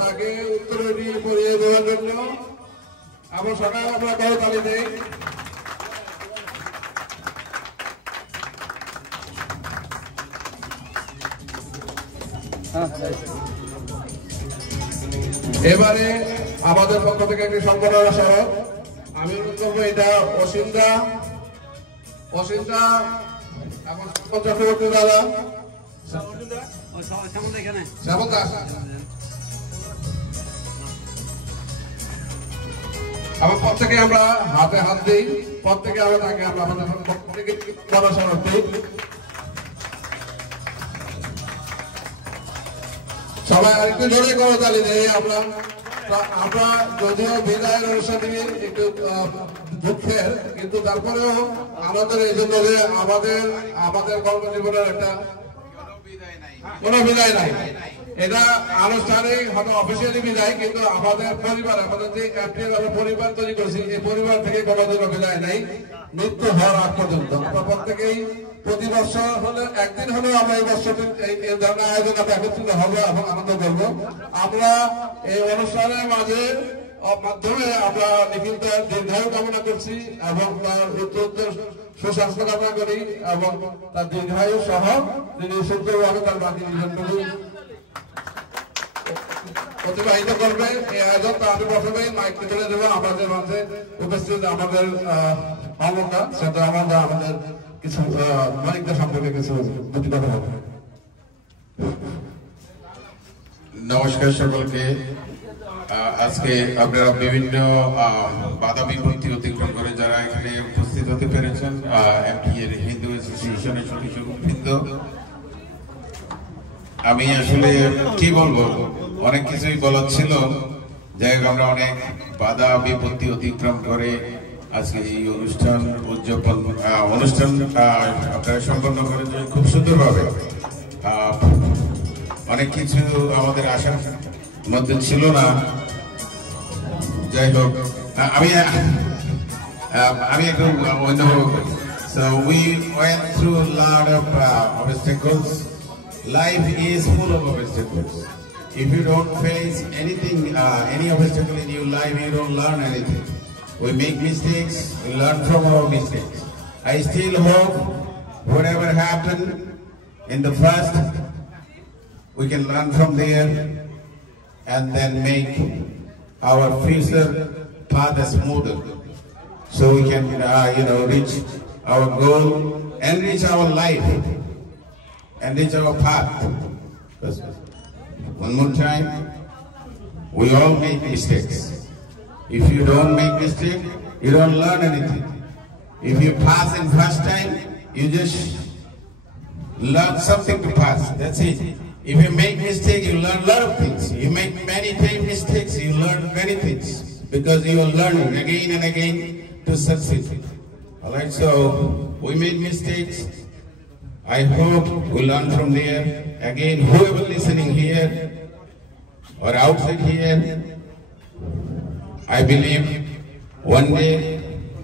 তাকে উত্তরে দিয়ে পড়িয়ে দেওয়ার জন্য আমরা সকাল আমরা করতালি দেই। এবারে আমাদের পক্ষ থেকে একটি সম্মাননা স্মারক আমি অনুরোধ করবো, এটা অসিন্দা এখন চক্রবর্তী দাদা শ্যামল দাস আমার পর থেকে আমরা হাতে হাত দিই, পর থেকে আমরা তাকে আমরা আমাদের পক্ষ থেকে স্মারক দিই। সবাই আরেকটু জোরে করে তালি দেই। আমরা যদিও বিদায়ের অনুষ্ঠানে একটু দুঃখের, কিন্তু তারপরেও আমাদের এই জন্য যে আমাদের কর্মজীবনের একটা কোনো বিদায় নাই, এটা আনুষ্ঠানিক হয়তো অফিসিয়ালি বিদায়, কিন্তু আমাদের পরিবার, আমাদের যে পরিবার তৈরি করেছি, এই পরিবার থেকে কোনোদিনও বিদায় নাই মৃত্যু হওয়ার আগ পর্যন্ত। আমরা প্রত্যেকেই প্রতি বছর হলে একদিন হলেও আমরা এই বছর এই ধরনের আয়োজন একত্রিত হবো এবং আনন্দ করবো। আমরা এই অনুষ্ঠানের মাধ্যমে আমরা নিখিল দার দীর্ঘায়ু কামনা করছি এবং তার উত্তর সুস্বাস্থ্য কামনা করি এবং তার দীর্ঘায়ু সহ তিনি সুন্দরভাবে তার বাকি জীবনটুকু অতিবাহিত করবে। এই আয়োজন আমি প্রথমেই মাইক তুলে দেবো আমাদের মাঝে উপস্থিত আমাদের অমরদা সেটা আমাদের কিছু মালিকদের সম্পর্কে কিছু দুটি কথা হবে। নমস্কার সকলকে। আজকে আপনারা বিভিন্ন বাধা বিপত্তি অতিক্রম করে যারা এখানে উপস্থিত হতে পেরেছেন, এমটিএ এর হিন্দু অ্যাসোসিয়েশনের সদস্যবৃন্দ, আমি আসলে কি বলবো, অনেক কিছুই বলার ছিল। যাই হোক, আমরা অনেক বাধা বিপত্তি অতিক্রম করে আজকে এই অনুষ্ঠান আপনারা সম্পন্ন করেছেন খুব সুন্দরভাবে। অনেক কিছু আমাদের আশার মধ্যে ছিল না। যাই হোক, আমি একটু অন্যভাবে করি। So we went through a lot of obstacles. Life is full of obstacles. If you don't face anything, any obstacle in your life, you don't learn anything. We make mistakes, we learn from our mistakes. I still hope whatever happened in the past, we can learn from there and then make our future path smoother, so we can reach our goal and reach our life and reach our path. One more time, we all make mistakes. If you don't make mistake, you don't learn anything. If you pass in first time, you just learn something to pass. That's it. If you make mistake, you learn a lot of things. You make many mistakes, you learn many things, because you are learning again and again to succeed. Alright, so we made mistakes. I hope we learn from there. Again, whoever listening here or outside here, I believe one day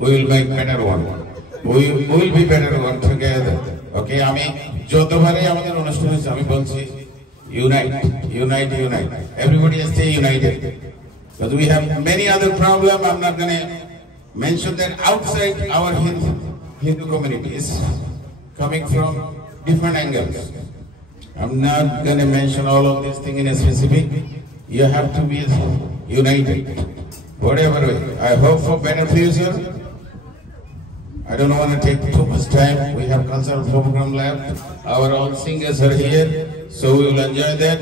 we will make better one. We will be better one together. Okay, আমি যতবারে আমাদের অনুষ্ঠান হচ্ছে আমি বলছি unite. Everybody stay united. Because we have many other problems. I'm not going to mention that outside our Hindu community is coming from different angles. I'm not going to mention all of these things in a specific. You have to be united. Whatever way. I hope for better future. I don't want to take too much time. We have concert program left. Our all singers are here, so we will enjoy that.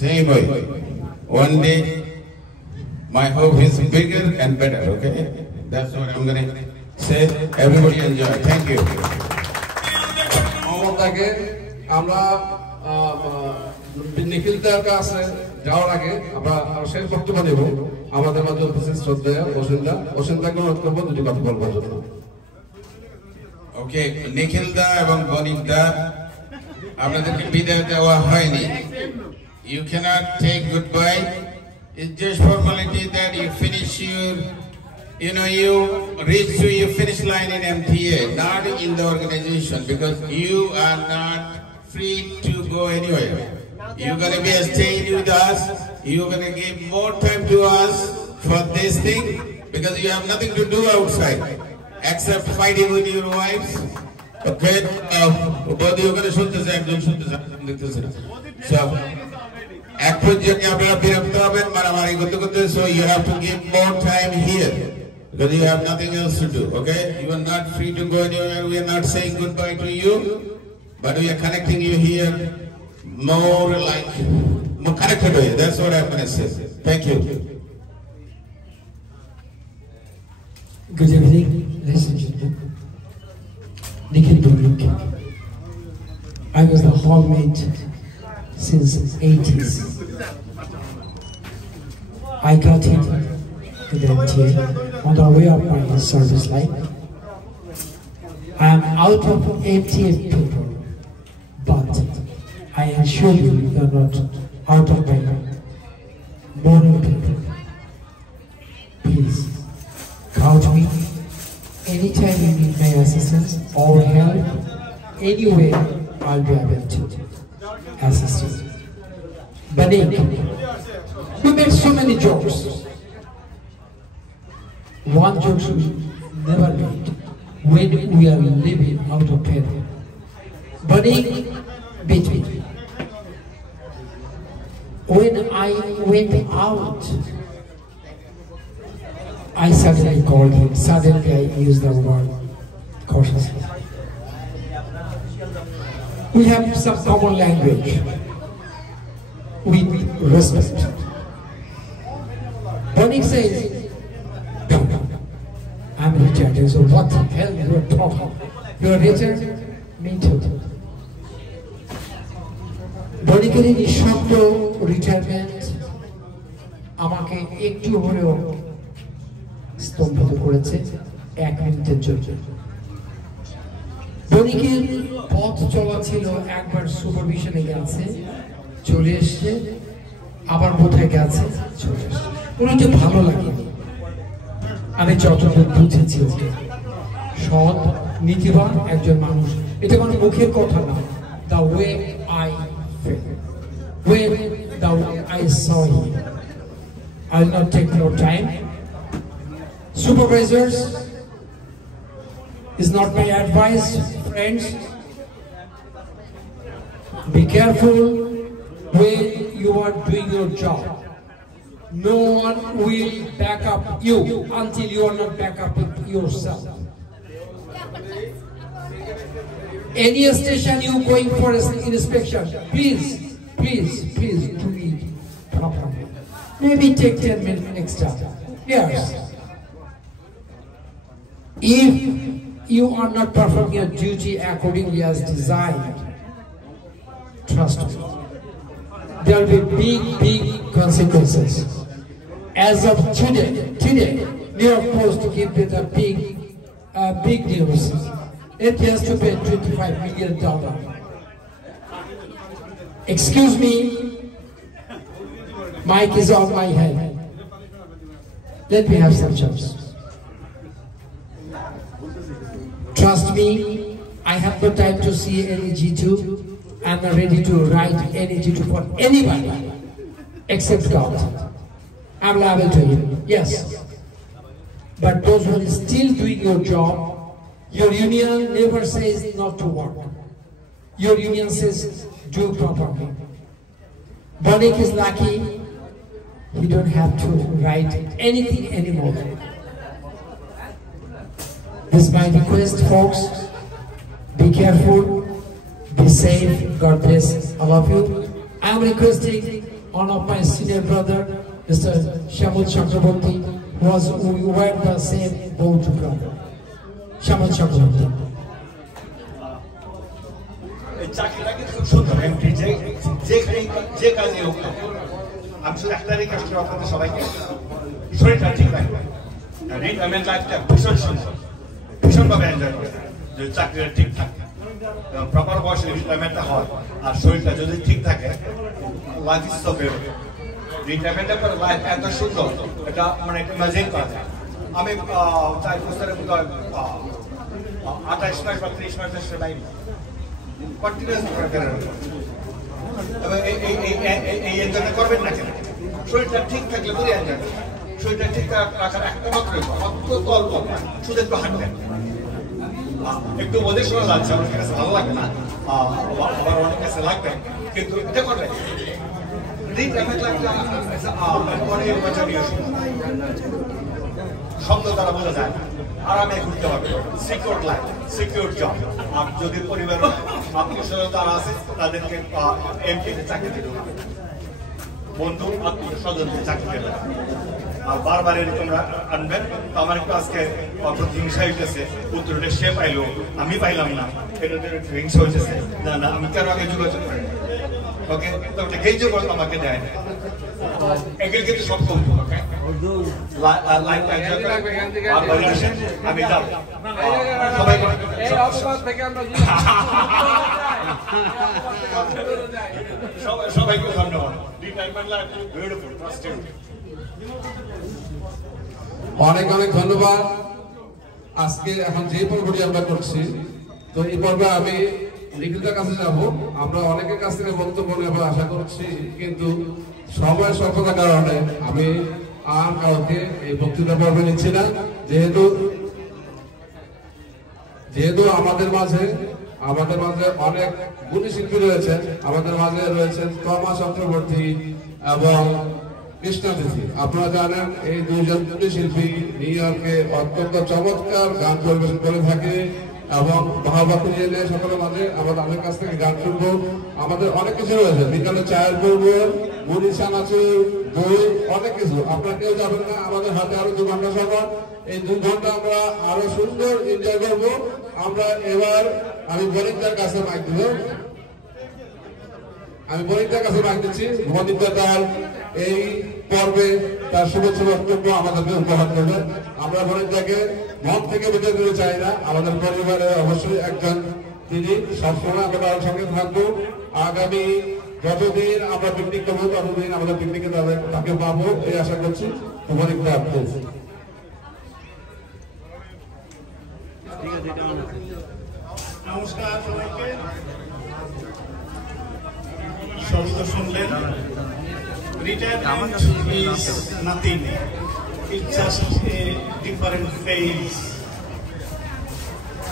Same way. One day, my hope is bigger and better. Okay, that's what I'm going to say. Everybody enjoy. Thank you. আমরা নিখিলদার কাছে যাওয়ার আগে আমরা শেষ বক্তব্য দেব। আমাদের মাঝে উপস্থিত শ্রদ্ধেয় অসিন্দাকে অনুরোধ করবো দুটি কথা বলবার জন্য। ওকে, নিখিলদা এবং বনিকদা, আপনাদেরকে বিদায় দেওয়া হয়নি। You cannot take goodbye. It's just formality that you finish you reach to your finish line in MTA, not in the organization, because you are not free to go anywhere. You're going to be staying with us. You're going to give more time to us for this thing because you have nothing to do outside except fighting with your wives. Okay? Both you're going to shoot this and don't shoot this. So, so you have to give more time here because you have nothing else to do. Okay? You are not free to go anywhere. We are not saying goodbye to you, but we are connecting you here more connected to you. That's what I'm going to say. Thank you. Good evening, ladies and gentlemen. Nikhil Dolik. I was the hallmate since 80s. I got into the MTA on the way of my service life. I am out of MTA people, but I assure you, you are not out of my moral people. Please, count me anytime you need my assistance or help. Anyway, I'll be able to assist you. Banik, you make so many jokes. One joke we never made when we are living out of pain. Banik, beat me. When I went out, I suddenly called him. Suddenly I used the word cautiously. We have some common language with respect. Banik says, I'm retired. So what the hell you are talking? You are retired? Me too. Banik's নিঃশব্দ retirement আমাকে একটু হলেও স্তম্ভিত করেছে 1 মিনিটের জন্য। বণিকের পথ চলা ছিল, একবার সুপারভিশনে গেছে, চলে এসছে, আবার কোথায় গেছে, চলে এসছে। ওটা ভালো লাগেনি। আমি যতটুকু বুঝেছি ওকে সৎ নীতিবান একজন মানুষ। এটা কোনো মুখের কথা না। The way I felt, when I saw him, I'll not take more time. Supervisors is not my advice, friends. Be careful when you are doing your job. No one will back up you until you are not back up yourself. Any station you going for inspection, please do it properly. Maybe take 10 minutes extra. Yes. If you are not performing your duty accordingly as designed, trust me, there will be big consequences. As of today, New York Post gave me the big news. It has to pay $25 million. Excuse me, mic is on my head. Let me have some chance. Trust me, I have no time to see any G2. I'm not ready to write any G2 for anybody except God. I'm liable to him, yes. But those who are still doing your job, your union never says not to work. Your union says do properly. Banik is lucky, he don't have to write anything anymore. This is my request, folks. Be careful, be safe, God bless all of you. I am requesting one of my senior brother, Mr. Shamul Chakraborty, we were the same boat brother. Shamul Chakraborty. চাকরিটা কিন্তু খুব সুন্দর, MP যে কাজে হোক আমি শুধু একটারই কাজটা আপনাদের সবাইকে শরীরটা ঠিক রাখবেন। রিটায়ারমেন্ট লাইফটা ভীষণ সুন্দর, ভীষণভাবে এনজয় করে যদি চাকরিটা ঠিক থাকে, প্রপার বয়সে রিটায়ারমেন্টটা হয় আর শরীরটা যদি ঠিক থাকে, লাইফ ইজ সো বিউটিফুল। রিটায়ারমেন্টের পর লাইফ এত সুন্দর, এটা মানে ইমাজিন করা যায়। আমি 4 বছরের মতো 28 মাস বা 30 মাসের সেলাই কন্টিনিউয়াস করে বেরোনো এই এনজয়টা করবেন না কেন? শরীরটা ঠিক থাকলে করে এনজয় করবেন। শরীরটা ঠিক রাখার একটা মাত্র অল্প শুধু একটু হাঁটবেন, একটু ওদের শোনা যাচ্ছে, আমার কাছে ভালো লাগে না, আবার অনেক কাছে লাগবে, কিন্তু এটা করবেন। শব্দ দ্বারা বোঝা যায় আরামে ঘুরতে হবে, সিকিউর লাইফ, সিকিউর জব। আর যদি পরিবার আত্মীয় স্বজন তারা আছে তাদেরকে এমপিতে চাকরি দিতে হবে, বন্ধু আত্মীয় স্বজনকে চাকরি দেবে। আর বারবার এরকম আনবেন। তো আমার একটু আজকে প্রতিহিংসা হইতেছে, উত্তরটা সে পাইলো আমি পাইলাম না, এটা একটু হিংসা হইতেছে। না না, আমি কারো আগে যোগাযোগ করি ওকে, তো ওটা গেই যোগ আমাকে দেয় না, এগুলো কিন্তু সব কমবো। ওকে, আমি যাব সবাইকে ধন্যবাদ। অনেক অনেক ধন্যবাদ। আজকে এখন যে পর্বটি আমরা করছি, তো এই পর্বে আমি নিখিলদার কাছে যাব। আমরা অনেকের কাছ থেকে বক্তব্য নেব আশা করছি, কিন্তু সময় স্বল্পতার কারণে আমি আর কাউকে এই বক্তৃতা পর্বে নিচ্ছি না। যেহেতু আমাদের মাঝে অনেক গুণী শিল্পী রয়েছেন, আমাদের মাঝে রয়েছেন তমা চক্রবর্তী এবং কৃষ্ণা তিথি। আপনারা জানেন এই দুইজন গুণী শিল্পী নিউ ইয়র্কে অত্যন্ত চমৎকার গান পরিবেশন করে থাকে এবং মহাবাকি এলে সকলের মাঝে আমাদের কাছ থেকে গান শুনবো। আমাদের অনেক কিছু রয়েছে, বিকালে চায়ের পড়বো, মুড়ি চানাচুর, দই, অনেক কিছু। আপনারা কেউ যাবেন না, আমাদের হাতে আরো 2 ঘন্টা সময়। এই 2 ঘন্টা আমরা আরো সুন্দর এনজয় করবো। আমরা এবার আমি বনিকদার কাছে মাইক দিব। আমি বনিকদার কাছে মাইক দিচ্ছি। বনিকদা তার এই পর্বে তার শুভেচ্ছা বক্তব্য আমাদেরকে উপহার দেবেন। আমরা বনিকদাকে মন থেকে বিদায় দিতে চাই না। আমাদের পরিবারে অবশ্যই একজন তিনি, সবসময় আমরা তার সঙ্গে থাকবো। আগামী যতদিন আমরা পিকনিক করবো ততদিন আমাদের পিকনিকে তাকে পাবো এই আশা করছি। বনিকদা প্লিজ। নমস্কার সবাইকে। সবই তো শুনলেন, retirement is nothing, it's just a different phase.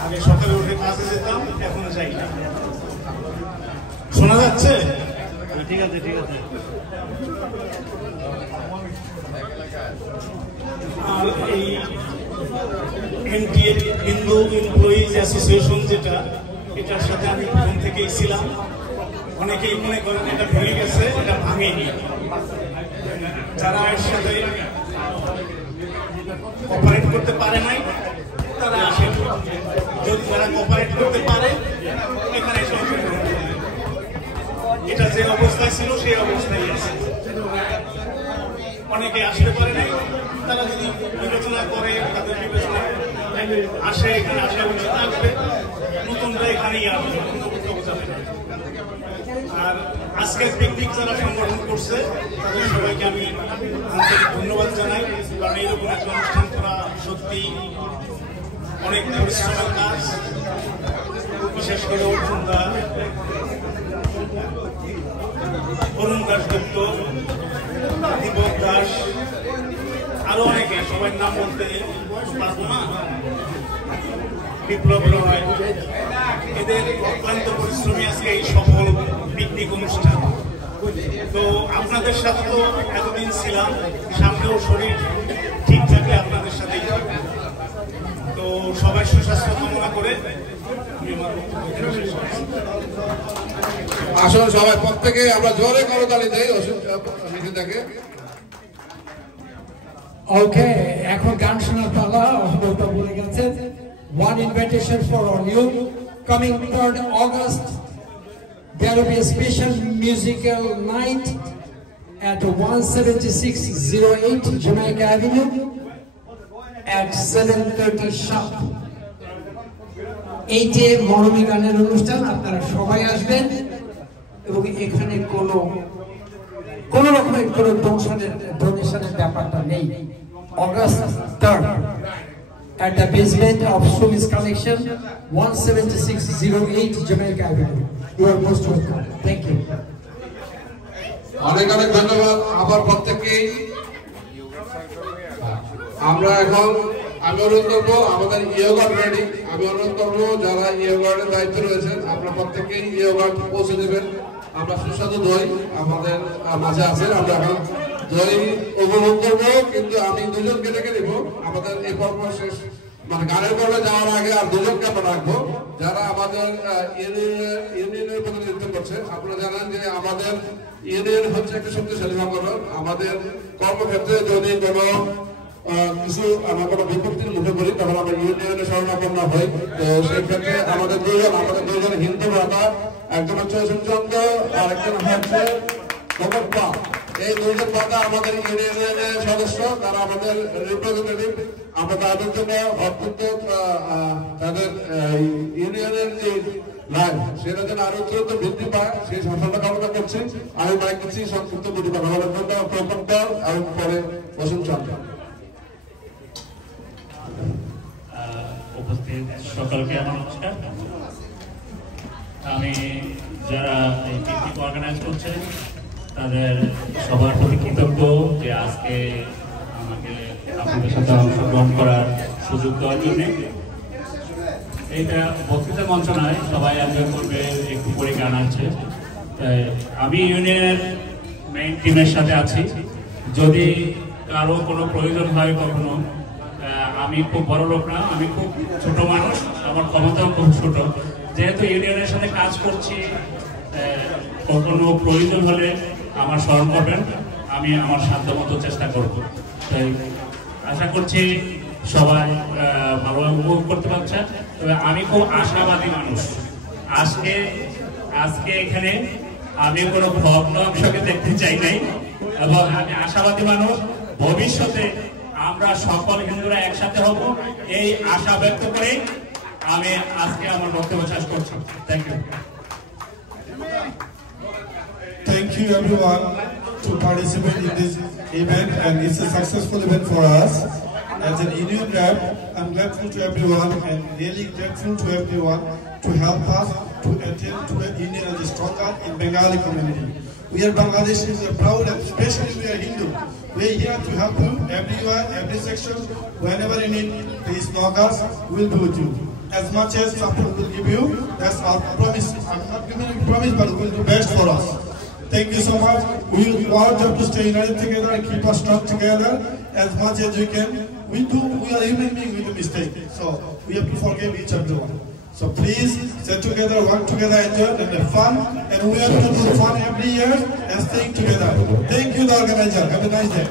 আগে সকালে উঠে কাজে যেতাম, এখন যাই না। শোনা যাচ্ছে? ঠিক আছে ঠিক আছে। আর এই এনটিএ হিন্দু এমপ্লয়িজ অ্যাসোসিয়েশন যেটা, এটার সাথে আমি প্রথম থেকেই ছিলাম। অনেকেই মনে করেন এটা ভেঙে গেছে, এটা ভাঙেনি। যারা এর সাথে কোঅপারেট করতে পারে নাই তারা আসে, যদি যারা কোঅপারেট করতে পারে এখানে এসে অংশগ্রহণ করে। এটা যে অবস্থায় ছিল সেই অবস্থায় আছে। অনেকে আসতে পারে নাই, তারা যদি বিবেচনা করে, তাদের বিবেচনা আসে, এখানে আসা উচিত আসবে, নতুনরা এখানেই আসবে, কোথাও যাবে না। আর আজকের পিকনিক যারা সংগঠন করছে তাদের সবাইকে আমি আন্তরিক ধন্যবাদ জানাই, কারণ এইরকম একটা অনুষ্ঠান করা সত্যি অনেক পরিশ্রমের কাজ। বিশেষ করে অরুণ দাশগুপ্ত, দীপক দাস, আরো অনেকে, সবাই নাম বলতে পারবো না, বিপ্লব রয়, এদের অক্লান্ত পরিশ্রমী আজকে এই সফল পিকনিক অনুষ্ঠান। তো আপনাদের সাথে তো এতদিন ছিলাম, সামনেও শরীর ঠিক থাকলে আপনাদের সাথেই থাকবে। তো সবাই সুস্বাস্থ্য কামনা করে আসলে সবাই প্রত্যেকে আমরা জোরে করতালি দেই নিখিলদাকে। ওকে, এখন গান শোনার পালা। অসংখ্য বলে গেছেন। One invitation for all you. Coming 3rd August, there will be a special musical night at 17608 Jamaica Avenue at 7:30 sharp. 8 মরমী গানের অনুষ্ঠান। আপনারা সবাই আসবেন এবং এখানে কোনো রকমের কোনো ডোনেশনের ব্যাপারটা নেই। August 3rd at the basement of Sumis Collection, 17608 Jamaica Avenue. You are most welcome. Thank you. অনেক অনেক ধন্যবাদ আবার প্রত্যেককেই। আমরা এখন আমি অনুরোধ করবো আমাদের ইয়োগার্ড রেডি, আমি অনুরোধ করবো যারা ইয়োগার্ডের দায়িত্ব রয়েছেন আপনারা প্রত্যেকেই ইয়োগার্ড পৌঁছে দেবেন। আমরা সুস্বাদু দই আমাদের মাঝে আছেন, আমরা এখন দই উপভোগ করবো, কিন্তু আমি দুজনকে ডেকে নিব আমাদের এই পর্ব শেষ মানে গানের পর্বে যাওয়ার আগে আর দুজনকে আমরা রাখবো যারা আমাদের ইউনিয়নের প্রতিনিধিত্ব করছে। আপনারা জানেন যে আমাদের ইউনিয়ন হচ্ছে একটা শক্তিশালী সংগঠন। আমাদের কর্মক্ষেত্রে যদি কোনো কিছু আমরা কোনো বিপত্তির মুখে পড়ি তখন আমরা ইউনিয়নের শরণাপন্ন হই। তো সেই ক্ষেত্রে আমাদের দুজন হিন্দু ভাতা, একজন হচ্ছে সূর্যন্ত আর একজন হচ্ছে কমপ্পা। এই দুইজন ভাতা আমাদের ইউনিয়নের সদস্য, তারা আমাদের রিপ্রেজেন্টেটিভ। আমরা তাদের জন্য অত্যন্ত তাদের ইউনিয়নের যে লাইন সেটা যেন আরো অত্যন্ত বৃদ্ধি পায় সেই সাফল্য কামনা করছি। আমি মাইক দিচ্ছি সংক্ষিপ্ত দুটি কথা বলার জন্য প্রকল্প এবং পরে বসুন চন্দ্র। উপস্থিত সকলকে আমার নমস্কার। আমি যারা এই পিকনিক অর্গানাইজ করছে তাদের সবার প্রতি কৃতজ্ঞ যে আজকে আমাকে আপনাদের সাথে অংশগ্রহণ করার সুযোগ দেওয়ার জন্য। এইটা বক্তৃতা মঞ্চ নয়, সবাই এনজয় করবে, একটু করে গান আছে। আমি ইউনিয়নের মেইন টিমের সাথে আছি। যদি কারো কোনো প্রয়োজন হয় কখনো, আমি খুব বড় লোক না, আমি খুব ছোট মানুষ, আমার ক্ষমতাও খুব ছোট। যেহেতু ইউনিয়নের সাথে কাজ করছি, কখনো প্রয়োজন হলে আমার স্মরণ করবেন, আমি আমার সাধ্যমতো চেষ্টা করব। তাই আশা করছি সবাই ভালোভাবে উপভোগ করতে পারছে। তবে আমি খুব আশাবাদী মানুষ। আজকে এখানে আমি কোনো ভগ্ন অংশকে দেখতে চাই নাই, এবং আমি আশাবাদী মানুষ। ভবিষ্যতে আমরা সকল হিন্দুরা একসাথে হব, এই আশা ব্যক্ত করে আমি আজকে আমার বক্তব্য শেষ করছি। Thank you. Thank you everyone to participate in this event, and it's a successful event for us. As an union rep, I'm grateful to everyone and really grateful to everyone to help us to attend to a union as a stronger in Bengali community. We are Bangladeshis, we are proud, and especially we are Hindu. We are here to help you everywhere, every section, whenever you need. Please knock us, we'll be with you. As much as support we'll give you, that's our promise. I'm not giving you a promise, but we'll do best for us. Thank you so much. We will have to stay united together and keep us strong together as much as we can. We are human beings with a mistake, so we have to forgive each other. So please stay together, work together, enjoy, and have fun. And we have to do fun every year and staying together. Thank you, the organizer. Have a nice day.